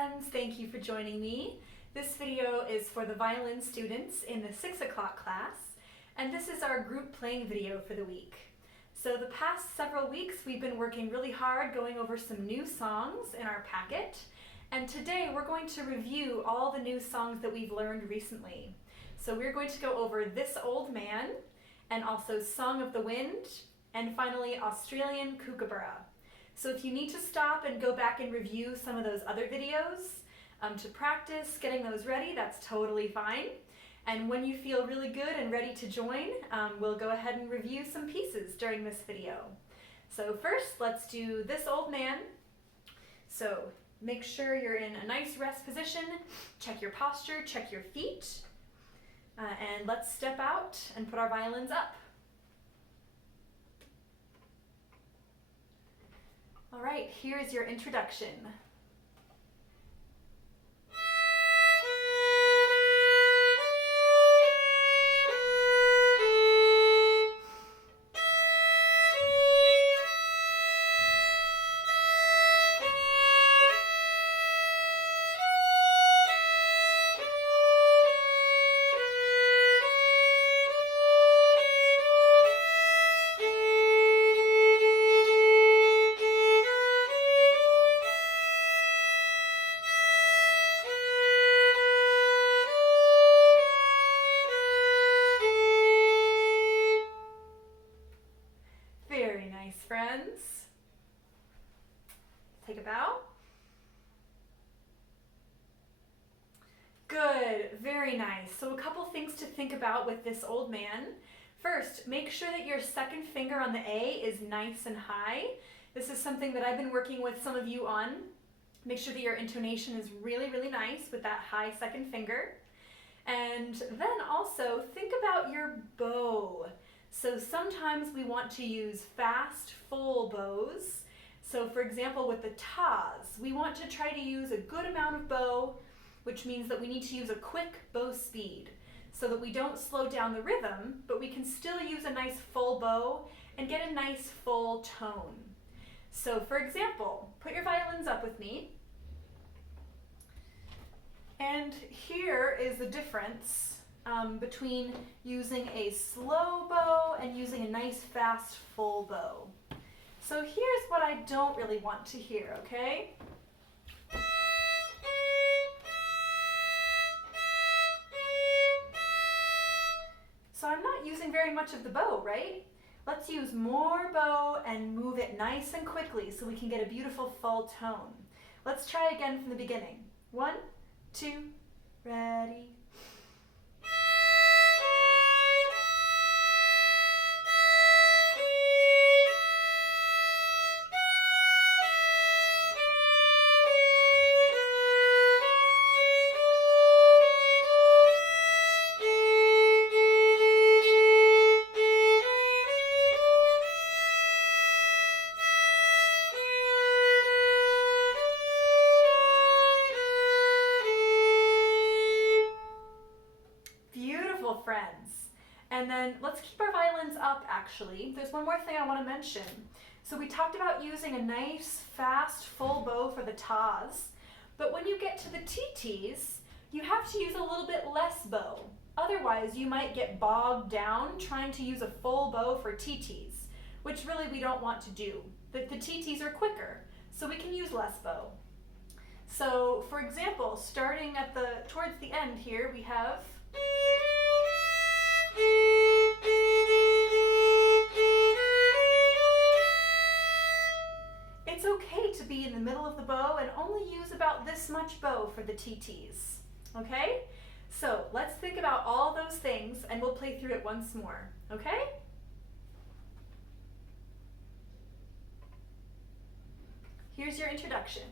friends, thank you for joining me. This video is for the violin students in the 6 o'clock class, and this is our group playing video for the week. So the past several weeks we've been working really hard going over some new songs in our packet, and today we're going to review all the new songs that we've learned recently. So we're going to go over This Old Man, and also Song of the Wind, and finally Australian Kookaburra. So if you need to stop and go back and review some of those other videos to practice getting those ready, that's totally fine. And when you feel really good and ready to join, we'll go ahead and review some pieces during this video. So first, let's do This Old Man. So make sure you're in a nice rest position, check your posture, check your feet, and let's step out and put our violins up. All right, here is your introduction. Friends, take a bow. Good, very nice. So a couple things to think about with This Old Man. First, make sure that your second finger on the A is nice and high. This is something that I've been working with some of you on. Make sure that your intonation is really, really nice with that high second finger. And then also think about your bow. So sometimes we want to use fast, full bows. So for example, with the tas, we want to try to use a good amount of bow, which means that we need to use a quick bow speed so that we don't slow down the rhythm, but we can still use a nice full bow and get a nice full tone. So for example, put your violins up with me. And here is the difference between using a slow bow and using a nice fast full bow. So here's what I don't really want to hear, okay? So I'm not using very much of the bow, right? Let's use more bow and move it nice and quickly so we can get a beautiful full tone. Let's try again from the beginning. 1, 2, ready. Friends. And then let's keep our violins up actually. There's one more thing I want to mention. So we talked about using a nice fast full bow for the tas, but when you get to the TTs, you have to use a little bit less bow. Otherwise you might get bogged down trying to use a full bow for TTs, which really we don't want to do. The TTs are quicker, so we can use less bow. So for example, starting at towards the end here, we have it's okay to be in the middle of the bow and only use about this much bow for the TTs, okay? So let's think about all those things and we'll play through it once more, okay? Here's your introduction.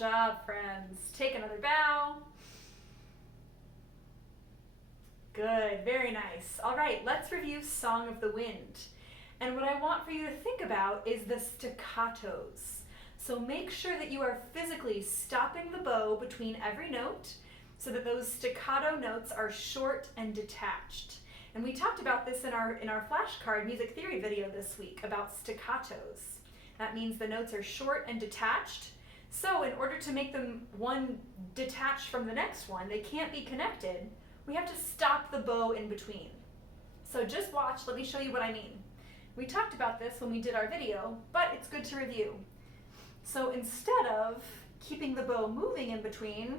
job, friends. Take another bow. Good, very nice. All right, let's review Song of the Wind. And what I want for you to think about is the staccatos. So make sure that you are physically stopping the bow between every note so that those staccato notes are short and detached. And we talked about this in our flashcard music theory video this week about staccatos. That means the notes are short and detached. So in order to make them one detached from the next one, they can't be connected. We have to stop the bow in between. So just watch, let me show you what I mean. We talked about this when we did our video, but it's good to review. So instead of keeping the bow moving in between,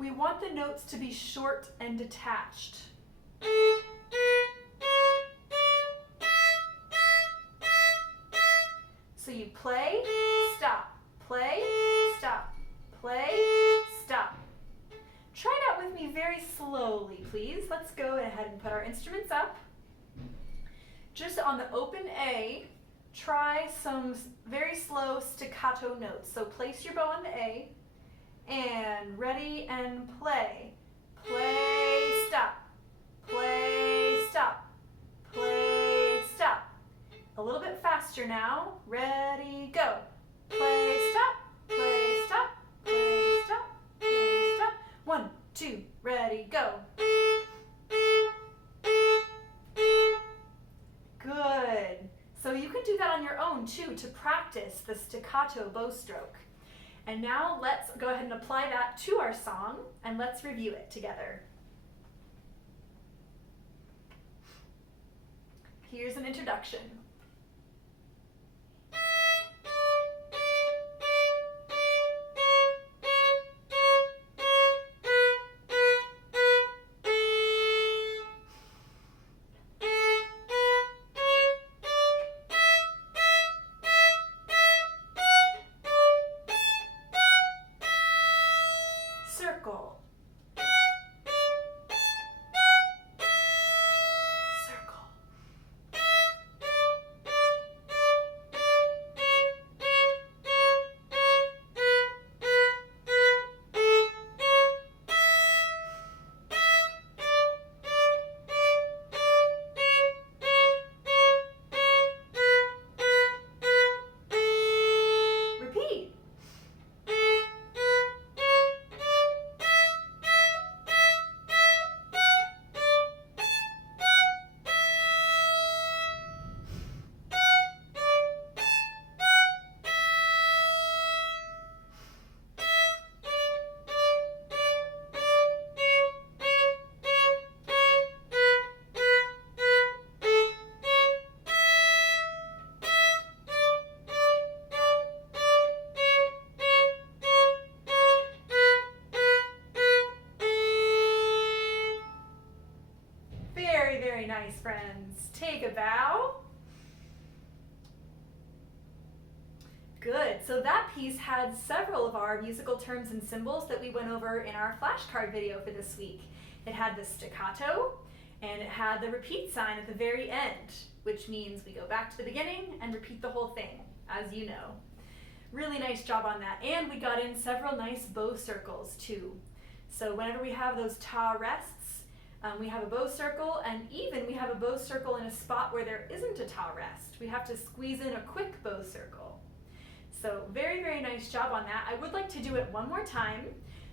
we want the notes to be short and detached. So you play, stop, play, stop, play, stop. Try it out with me very slowly, please. Let's go ahead and put our instruments up. Just on the open A, try some very slow staccato notes. So place your bow on the A, and ready and play. Play, stop, play, stop, play, stop. A little bit faster now. Ready, go. Play, stop, play, stop, play, stop, play, stop. 1, 2, ready, go. Good. So you can do that on your own too to practice the staccato bow stroke. And now let's go ahead and apply that to our song and let's review it together. Here's an introduction. Circle. Circle. Repeat. Very, very nice, friends. Take a bow. Good. So that piece had several of our musical terms and symbols that we went over in our flashcard video for this week. It had the staccato, and it had the repeat sign at the very end, which means we go back to the beginning and repeat the whole thing, as you know. Really nice job on that. And we got in several nice bow circles too. So whenever we have those ta rests, we have a bow circle, and even we have a bow circle in a spot where there isn't a ta rest. We have to squeeze in a quick bow circle. So very, very nice job on that. I would like to do it one more time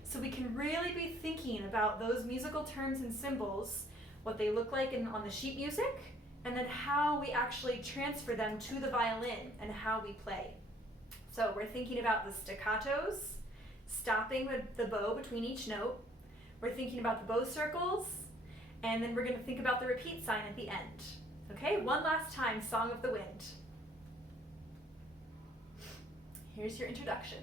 so we can really be thinking about those musical terms and symbols, what they look like on the sheet music, and then how we actually transfer them to the violin and how we play. So we're thinking about the staccatos, stopping the bow between each note. We're thinking about the bow circles, and then we're going to think about the repeat sign at the end. Okay, one last time, Song of the Wind. Here's your introduction.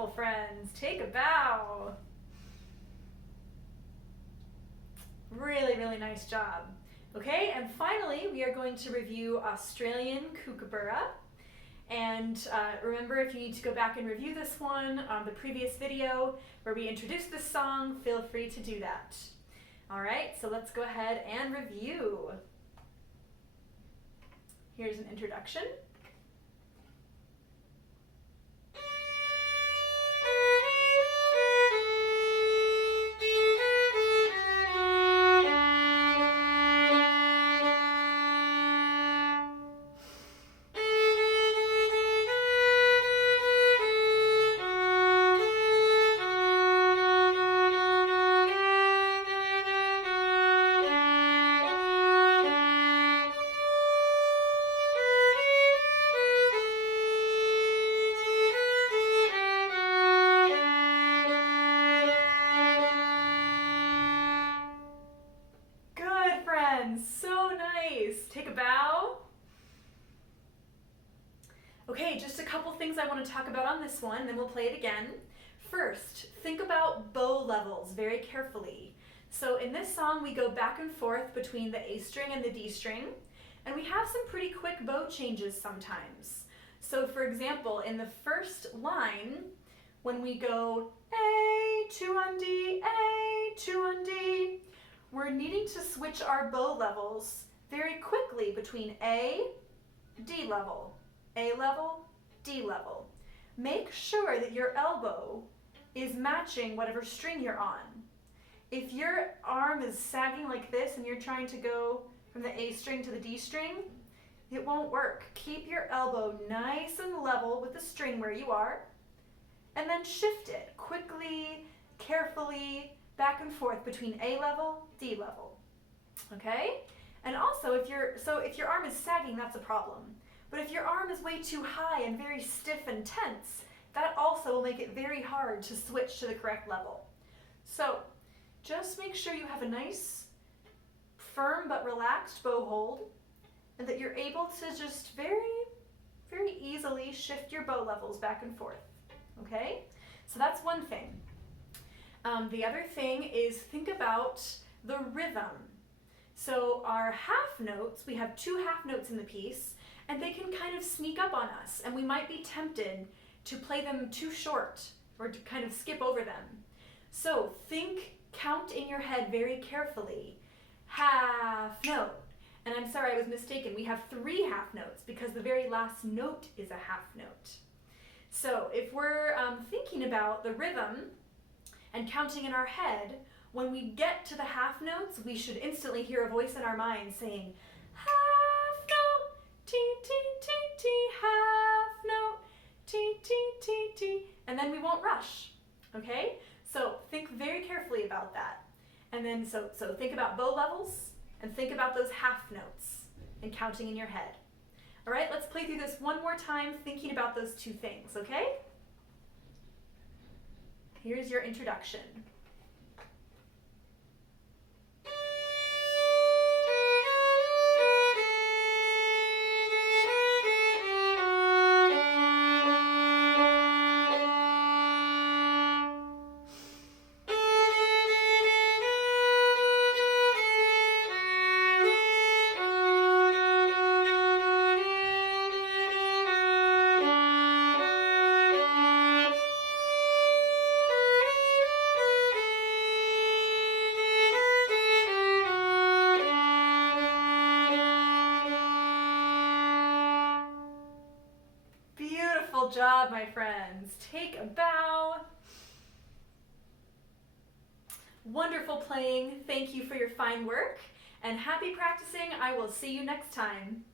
Wonderful, friends. Take a bow. Really, really nice job. Okay, and finally, we are going to review Australian Kookaburra. And remember, if you need to go back and review this one on the previous video where we introduced this song, feel free to do that. All right, so let's go ahead and review. Here's an introduction. So nice. Take a bow. Okay, just a couple things I want to talk about on this one, then we'll play it again. First, think about bow levels very carefully. So in this song, we go back and forth between the A string and the D string, and we have some pretty quick bow changes sometimes. So for example, in the first line, when we go A, 2 on D, A, 2 on D, we're needing to switch our bow levels very quickly between A, D level, A level, D level. Make sure that your elbow is matching whatever string you're on. If your arm is sagging like this and you're trying to go from the A string to the D string, it won't work. Keep your elbow nice and level with the string where you are, and then shift it quickly, carefully, back and forth between A level, D level, okay? And also, if your arm is sagging, that's a problem. But if your arm is way too high and very stiff and tense, that also will make it very hard to switch to the correct level. So just make sure you have a nice, firm but relaxed bow hold, and that you're able to just very, very easily shift your bow levels back and forth, okay? So that's one thing. The other thing is think about the rhythm. So our half notes, we have 2 half notes in the piece, and they can kind of sneak up on us, and we might be tempted to play them too short or to kind of skip over them. So count in your head very carefully. Half note. And I'm sorry, I was mistaken. We have 3 half notes because the very last note is a half note. So if we're thinking about the rhythm and counting in our head, when we get to the half notes, we should instantly hear a voice in our mind saying, half note, T, T, T, T, half note, T, T, T, T, and then we won't rush, okay? So think very carefully about that. And then so think about bow levels and think about those half notes and counting in your head. All right, let's play through this one more time thinking about those 2 things, okay? Here's your introduction. Beautiful job, my friends. Take a bow. Wonderful playing. Thank you for your fine work, and happy practicing. I will see you next time.